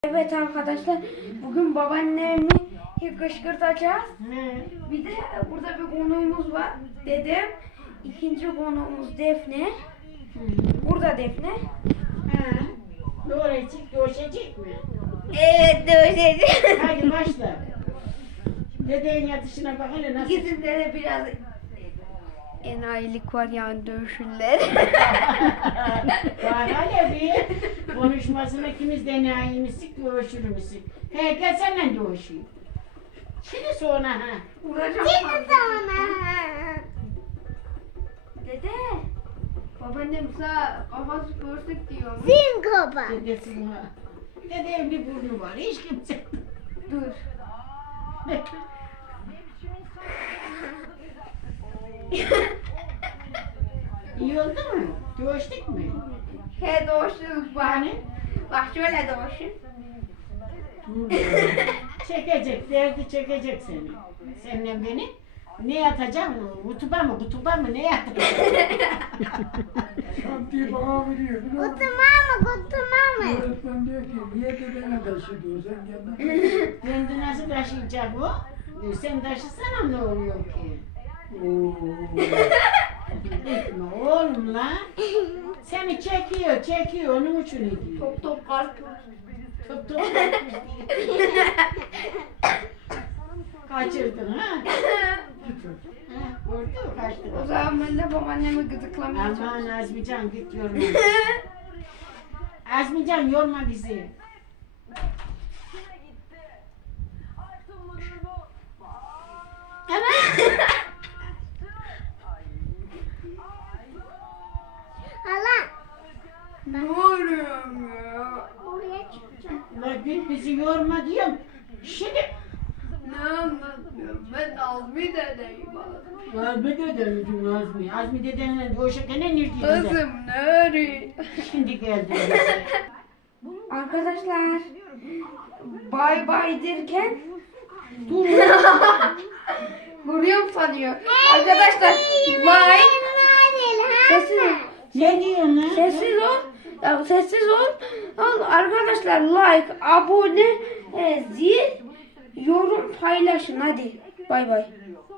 Evet arkadaşlar, bugün babaannemi kışkırtacağız. Bir de burada bir konuğumuz var, dedem. İkinci konuğumuz Defne. Burada Defne. Dövüşecek mi? Evet, dövüşeceğiz. Hadi başla. Dedeğin yatışına bak hele nasıl. İkisinde de biraz enayilik var yani dövüşürler. Bak hele bir konuşmasına ikimiz de enayimizsik, dövüşürümüzsik. He gel seninle dövüşeyim. Şimdi sonra ha. Vuracağım. Dede, babaannem sana kafası görsek diyor. Dedesin ha. Dedeğin bir burnu var, hiç kimse. Dur. İyi oldu mu? Dövüştük mü? He doğuştunuz bak. Yani? Bak şöyle doğuşun. Çekecek, derdi çekecek seni. Seninle beni. Ne yatacağım? Kutuba mı ne yatacağım? Şantiyi bana veriyor. Öğretmen diyor ki niye dedene taşıyorsun sen kendin? Kendi nasıl taşıyacak o? Sen taşısana ne oluyor ki? Gitme oğlum lan. Seni çekiyor onun için ediyor. Top top kalkıyor. Top. Kaçırdın ha? Gördün mü O kaçtın? zaman ben de babaannemi gıdıklamayacağım. Aman Azmican git yorma. Azmican yorma bizi. Ne oluyorum ya? La git bizi yorma diyorum. Şimdi Ne anlatıyorum? Ben Azmi dedeyim. Azmi dedenin Azmi. Azmi dedenin o şekene nerede? Kızım nerede? Şimdi geldi. Arkadaşlar bay bay derken vuruyorum sanıyor. Arkadaşlar bay sessiz ol. Ne diyorsun lan? Sessiz ol. Ya, sessiz ol. Arkadaşlar like, abone, zil, yorum, paylaşın hadi. Bay bay.